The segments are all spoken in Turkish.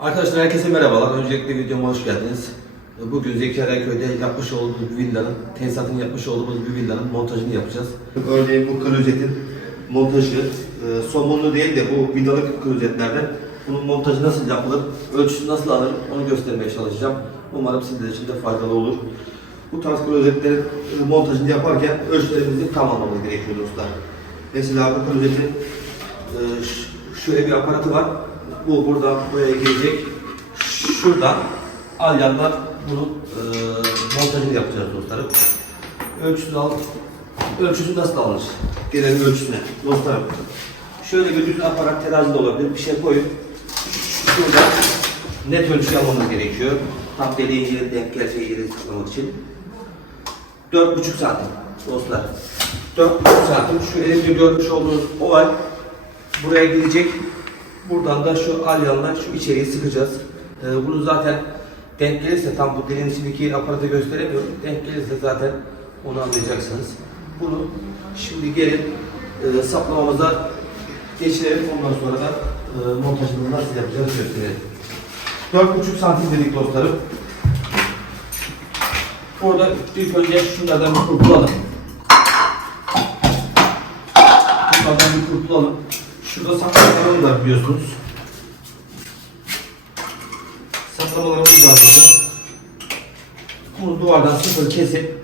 Arkadaşlar herkese merhabalar. Öncelikle videoma hoş geldiniz. Bugün Zekeriya Köy'de yapmış olduğumuz villanın, tesisatını yapmış olduğumuz bir villanın montajını yapacağız. Örneğin bu klozetin montajı, e, somunlu değil de bu vidalık klozetlerden bunun montajı nasıl yapılır, ölçüsü nasıl alınır onu göstermeye çalışacağım. Umarım sizler için de faydalı olur. Bu tarz klozetlerin e, montajını yaparken ölçülerimizi tam almamız gerekiyor dostlar. Mesela bu klozetin e, şöyle bir aparatı var. Bu buradan buraya girecek. Şuradan alyanlar bunun e, montajını yapacağız dostlarım. Ölçüsünü al. Ölçüsü nasıl alınır? Genel ölçüsüne dostlarım. Şöyle bir düz aparat terazi de olabilir. Bir şey koyup şurada net ölçü almamız gerekiyor. Tam deliğin yeri denk geleceği yeri saklamak için. 4,5 santim dostlar. 4,5 santim şu elimde görmüş olduğunuz oval buraya girecek. Buradan da şu alyanla şu içeriği sıkacağız. Ee, bunu zaten denk gelirse tam bu dilin içindeki aparatı gösteremiyorum. Denk gelirse zaten onu anlayacaksınız. Bunu şimdi gelin e, saplamamıza geçirelim. Ondan sonra da e, montajını nasıl yapacağız gösterelim. 4,5 santim dedik dostlarım. Orada ilk önce şunlardan bir kurtulalım. Bunlardan bir kurtulalım. Şurada saklamalarımız var biliyorsunuz. Saklamalarımız var burada. Bunu duvardan sıfır kesip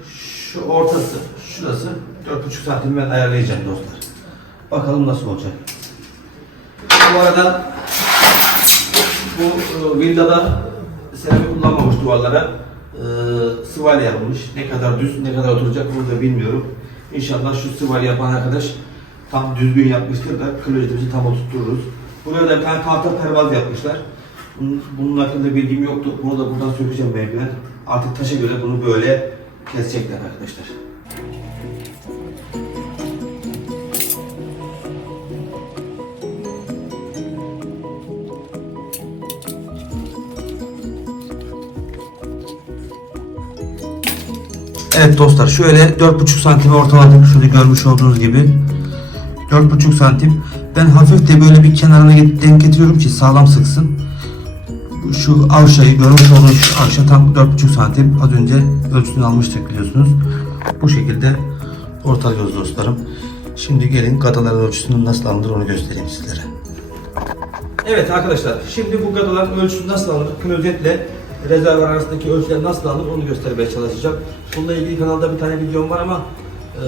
şu ortası, şurası 4,5 santim ben ayarlayacağım dostlar. Bakalım nasıl olacak. Bu arada bu e, villada seramik kullanmamış duvarlara e, sıvayla yapılmış. Ne kadar düz, ne kadar oturacak bunu da bilmiyorum. İnşallah şu sıvayla yapan arkadaş tam düzgün yapmıştır da klozetimizi tam oturturuz. Buraya da bir tane tahta pervaz yapmışlar. Bunun, hakkında bilgim yoktu. Bunu da buradan sökeceğim mecburen. Artık taşa göre bunu böyle kesecekler arkadaşlar. Evet dostlar şöyle 4,5 santime ortaladım. Şunu görmüş olduğunuz gibi. 4,5 santim. Ben hafif de böyle bir kenarına denk getiriyorum ki sağlam sıksın. Şu avşayı görmüş olduğunuz şu avşa tam 4,5 santim. Az önce ölçüsünü almıştık biliyorsunuz. Bu şekilde ortalıyoruz dostlarım. Şimdi gelin gadaların ölçüsünün nasıl alınır onu göstereyim sizlere. Evet arkadaşlar şimdi bu gadaların ölçüsü nasıl alınır? Klozetle rezervuar arasındaki ölçüler nasıl alınır onu göstermeye çalışacağım. Bununla ilgili kanalda bir tane videom var ama e,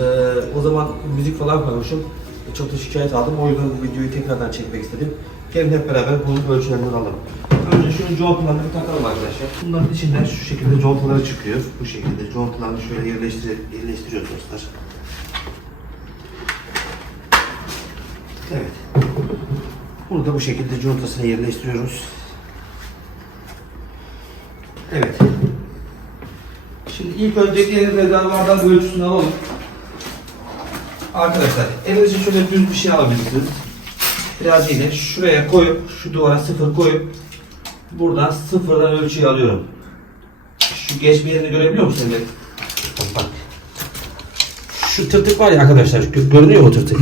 o zaman müzik falan koymuşum. E, çok da şikayet aldım. O yüzden bu videoyu tekrardan çekmek istedim. Gelin hep beraber bunun ölçülerinden alalım. Önce şunun contalarını bir takalım arkadaşlar. Bunların içinden şu şekilde contaları çıkıyor. Bu şekilde contalarını şöyle yerleştir yerleştiriyoruz dostlar. Evet. Bunu da bu şekilde contasına yerleştiriyoruz. Evet. Şimdi ilk önce gelin rezervuardan ölçüsünü alalım. Arkadaşlar elinize şöyle düz bir şey alabilirsiniz. Biraz yine şuraya koyup şu duvara sıfır koyup buradan sıfırdan ölçüyü alıyorum. Şu geçme yerini görebiliyor musun Emre? Bak. Şu tırtık var ya arkadaşlar gö- görünüyor mu o tırtık?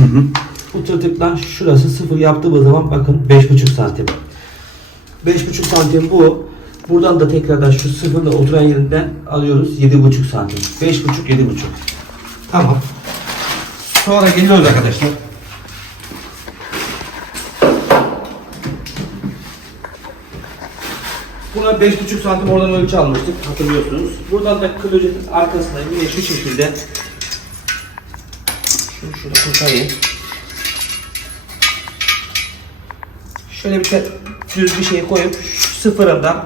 Bu tırtıktan şurası sıfır yaptığımız zaman bakın 5,5 santim. 5,5 santim bu. Buradan da tekrardan şu sıfırla oturan yerinden alıyoruz 7,5 santim. 5,5 7,5. Tamam. Sonra geliyoruz arkadaşlar. Buna 5,5 santim oradan ölçü almıştık hatırlıyorsunuz. Buradan da klozetin arkasına yine şu şekilde şunu şurada kurtarayım. Şöyle bir te- düz bir şey koyup sıfırından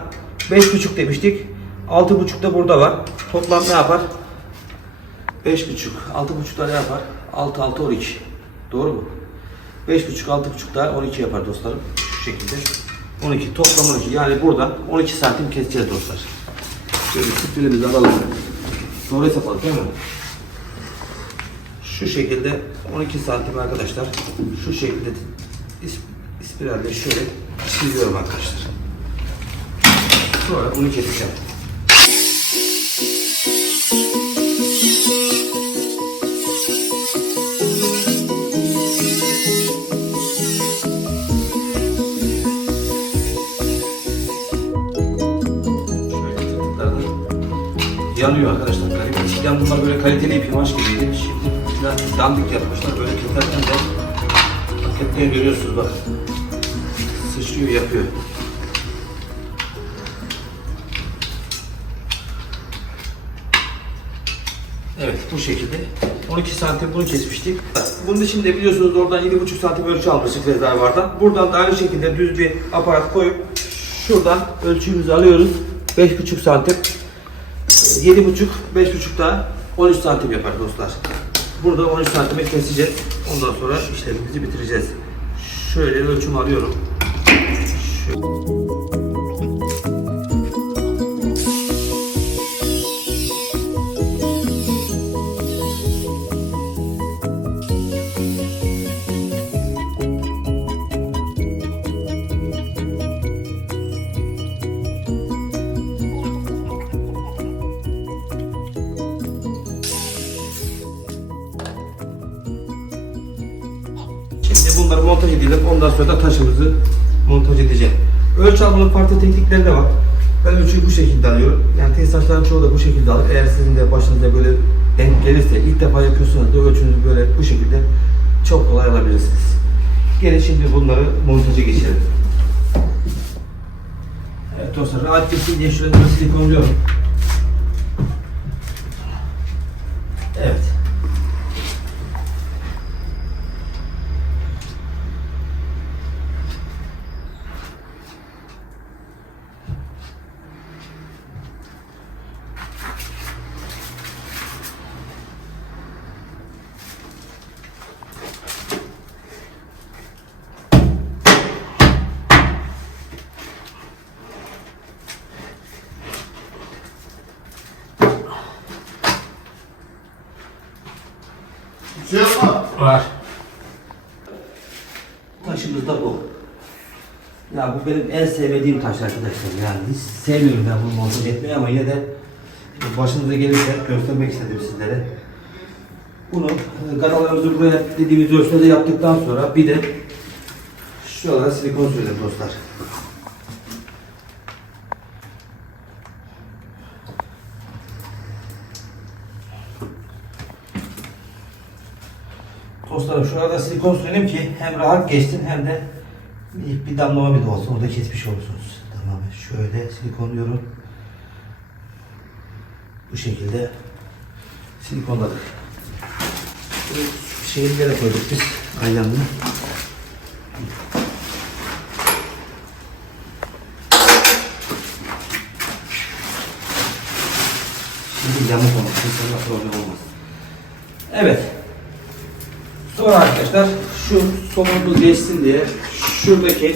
5,5 demiştik. 6,5 da burada var. Toplam ne yapar? 5,5. 6,5 da ne yapar? 6, 6, 12. Doğru mu? 5,5, 6,5 daha 12 yapar dostlarım. Şu şekilde. 12. Toplam 12. Yani buradan 12 santim keseceğiz dostlar. Şöyle spirimizi alalım. Doğru hesapladık değil mi? Şu şekilde 12 santim arkadaşlar. Şu şekilde is- ispiralle şöyle çiziyorum arkadaşlar. Sonra bunu keseceğim. Yanıyor arkadaşlar. Garip. Eskiden bunlar böyle kaliteli bir imaj gibiydi. Şimdi biraz dandik yapmışlar. Böyle keserken de hakikaten görüyorsunuz bak. Sıçrıyor yapıyor. Evet bu şekilde 12 santim bunu kesmiştik. Bunun için de biliyorsunuz oradan 7,5 santim ölçü almıştık rezervardan. Buradan da aynı şekilde düz bir aparat koyup şuradan ölçümüzü alıyoruz. 5,5 santim. 7,5, 5,5 daha 13 santim yapar dostlar. Burada 13 santime keseceğiz. Ondan sonra işlemimizi bitireceğiz. Şöyle ölçüm alıyorum. Şöyle. Edelim. Ondan sonra da taşımızı montaj edeceğim. Ölçü almanın farklı teknikleri de var. Ben ölçüyü bu şekilde alıyorum. Yani tesisatçıların çoğu da bu şekilde alır. Eğer sizin de başınıza böyle denk gelirse, ilk defa yapıyorsanız da ölçünüzü böyle bu şekilde çok kolay alabilirsiniz. Gelin şimdi bunları montaja geçelim. Evet dostlar rahat geçsin diye bir silikonluyorum. Evet. Şey yapma. Var. Taşımız da bu. Ya bu benim en sevmediğim taş arkadaşlar. Yani hiç sevmiyorum ben bunu montaj etmeyi ama yine de başınıza gelirse göstermek istedim sizlere. Bunu e, gadalarımızı buraya dediğimiz ölçüde yaptıktan sonra bir de şuralara silikon sürelim dostlar. Dostlarım şurada silikon sürelim ki hem rahat geçsin hem de bir, bir damlama bile olsa orada kesmiş olursunuz. Tamam şöyle silikonluyorum. Bu şekilde silikonladık. Şeyi yere koyduk biz ayranını. Şimdi yamuk olmuş. İnşallah problem olmaz. Evet. Sonra arkadaşlar şu sonumuz geçsin diye şuradaki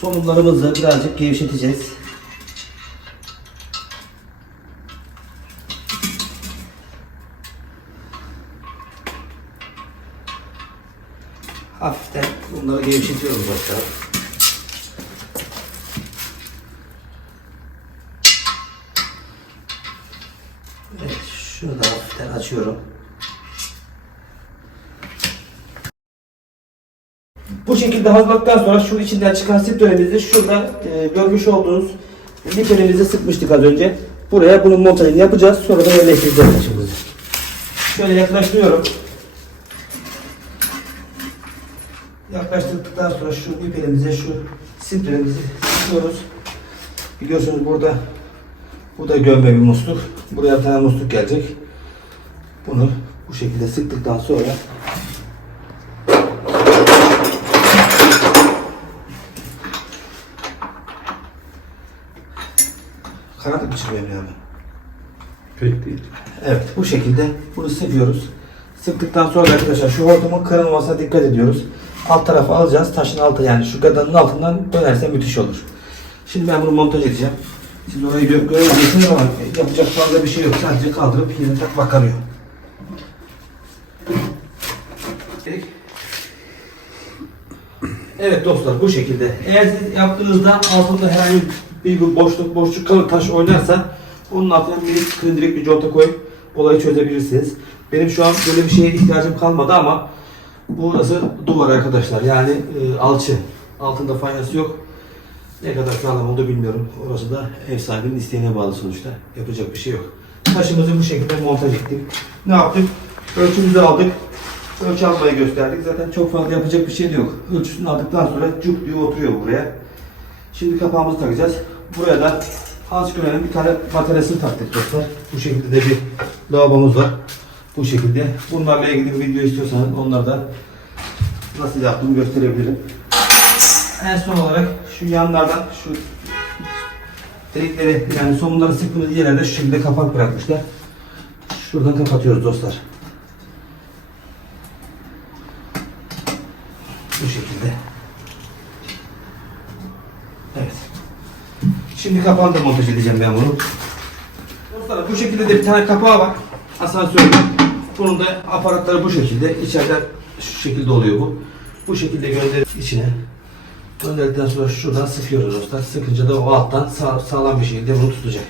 sonumlarımızı birazcık gevşeteceğiz. Hafiften bunları gevşetiyoruz aşağı. Evet, şunu da hafiften açıyorum. Bu şekilde hazırladıktan sonra şu içinden çıkan siptöremizi şurada e, görmüş olduğunuz liperimizi sıkmıştık az önce. Buraya bunun montajını yapacağız. Sonra da yerleştireceğiz taşımızı. Şöyle yaklaştırıyorum. Yaklaştırdıktan sonra şu liperimize şu siptöremizi sıkıyoruz. Biliyorsunuz burada bu da gömme bir musluk. Buraya bir tane musluk gelecek. Bunu bu şekilde sıktıktan sonra Emre abi? Pek değil. Evet bu şekilde bunu sıkıyoruz. Sıktıktan sonra arkadaşlar şu hortumun kırılmasına dikkat ediyoruz. Alt tarafı alacağız. Taşın altı yani şu gadanın altından dönerse müthiş olur. Şimdi ben bunu montaj edeceğim. Siz orayı gö göreceksiniz ama yapacak fazla bir şey yok. Sadece kaldırıp yerine takmak kalıyor. Evet dostlar bu şekilde. Eğer siz yaptığınızda altında herhangi bir bir boşluk boşluk kalır taş oynarsa onun altına bir klindirik bir conta koyup olayı çözebilirsiniz. Benim şu an böyle bir şeye ihtiyacım kalmadı ama burası duvar arkadaşlar. Yani e, alçı. Altında fanyası yok. Ne kadar sağlam oldu bilmiyorum. Orası da ev sahibinin isteğine bağlı sonuçta. Yapacak bir şey yok. Taşımızı bu şekilde montaj ettik. Ne yaptık? Ölçümüzü aldık. Ölçü almayı gösterdik. Zaten çok fazla yapacak bir şey de yok. Ölçüsünü aldıktan sonra cuk diye oturuyor buraya. Şimdi kapağımızı takacağız. Buraya da ansiklonun bir tane bataryasını taktık dostlar. Bu şekilde de bir lavabomuz var. Bu şekilde. Bunlarla ilgili bir video istiyorsanız onları da nasıl yaptığımı gösterebilirim. En son olarak şu yanlardan şu delikleri yani somunları sıktığımız yerlerde şu şekilde kapak bırakmışlar. Şuradan kapatıyoruz dostlar. Bu şekilde. Şimdi kapağını da montaj edeceğim ben bunu. Dostlar bu şekilde de bir tane kapağı var. Asansörde. Bunun da aparatları bu şekilde. İçeride şu şekilde oluyor bu. Bu şekilde gönderip içine. Gönderdikten sonra şuradan sıkıyoruz dostlar. Sıkınca da o alttan sağ, sağlam bir şekilde bunu tutacak.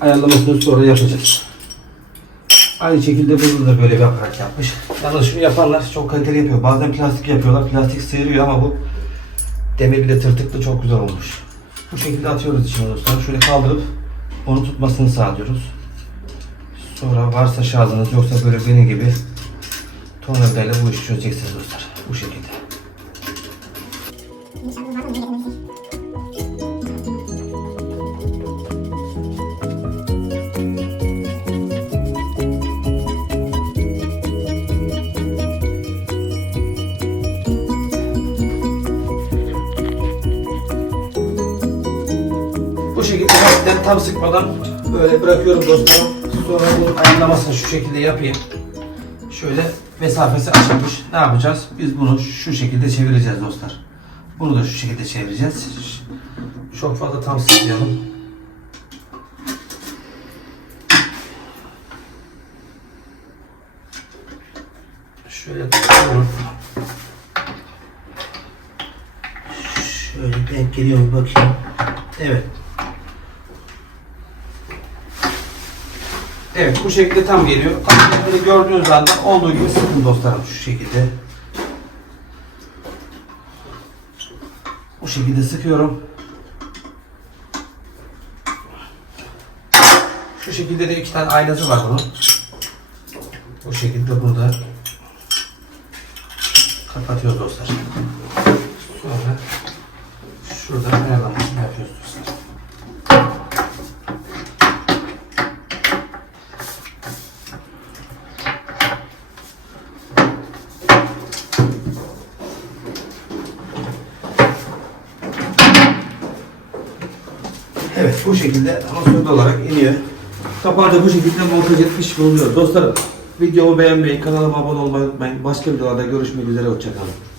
Ayarlamasını sonra yapacağız. Aynı şekilde burada da böyle bir aparat yapmış. Yalnız şunu yapanlar çok kaliteli yapıyor. Bazen plastik yapıyorlar. Plastik sıyırıyor ama bu demir bile tırtıklı çok güzel olmuş. Bu şekilde atıyoruz içine dostlar. Şöyle kaldırıp onu tutmasını sağlıyoruz. Sonra varsa şarjınız yoksa böyle benim gibi tornavidayla bu işi çözeceksiniz dostlar. Bu şekilde. Tam sıkmadan böyle bırakıyorum dostlarım. Sonra bunun ayarlamasını şu şekilde yapayım. Şöyle mesafesi açılmış. Ne yapacağız? Biz bunu şu şekilde çevireceğiz dostlar. Bunu da şu şekilde çevireceğiz. Çok fazla tam sıkmayalım. Şöyle tutuyorum. Şöyle denk geliyor bakayım. Evet. Evet bu şekilde tam geliyor. Böyle gördüğünüz anda olduğu gibi sıkın dostlarım şu şekilde. Bu şekilde sıkıyorum. Şu şekilde de iki tane aynası var bunun. Bu şekilde burada kapatıyoruz dostlar. Sonra şuradan ayarlamasını yapıyoruz dostlar. Evet bu şekilde amatör olarak iniyor. Kapağı bu şekilde montaj etmiş bulunuyor. Dostlarım videomu beğenmeyi, kanalıma abone olmayı unutmayın. Başka videolarda görüşmek üzere. Hoşçakalın.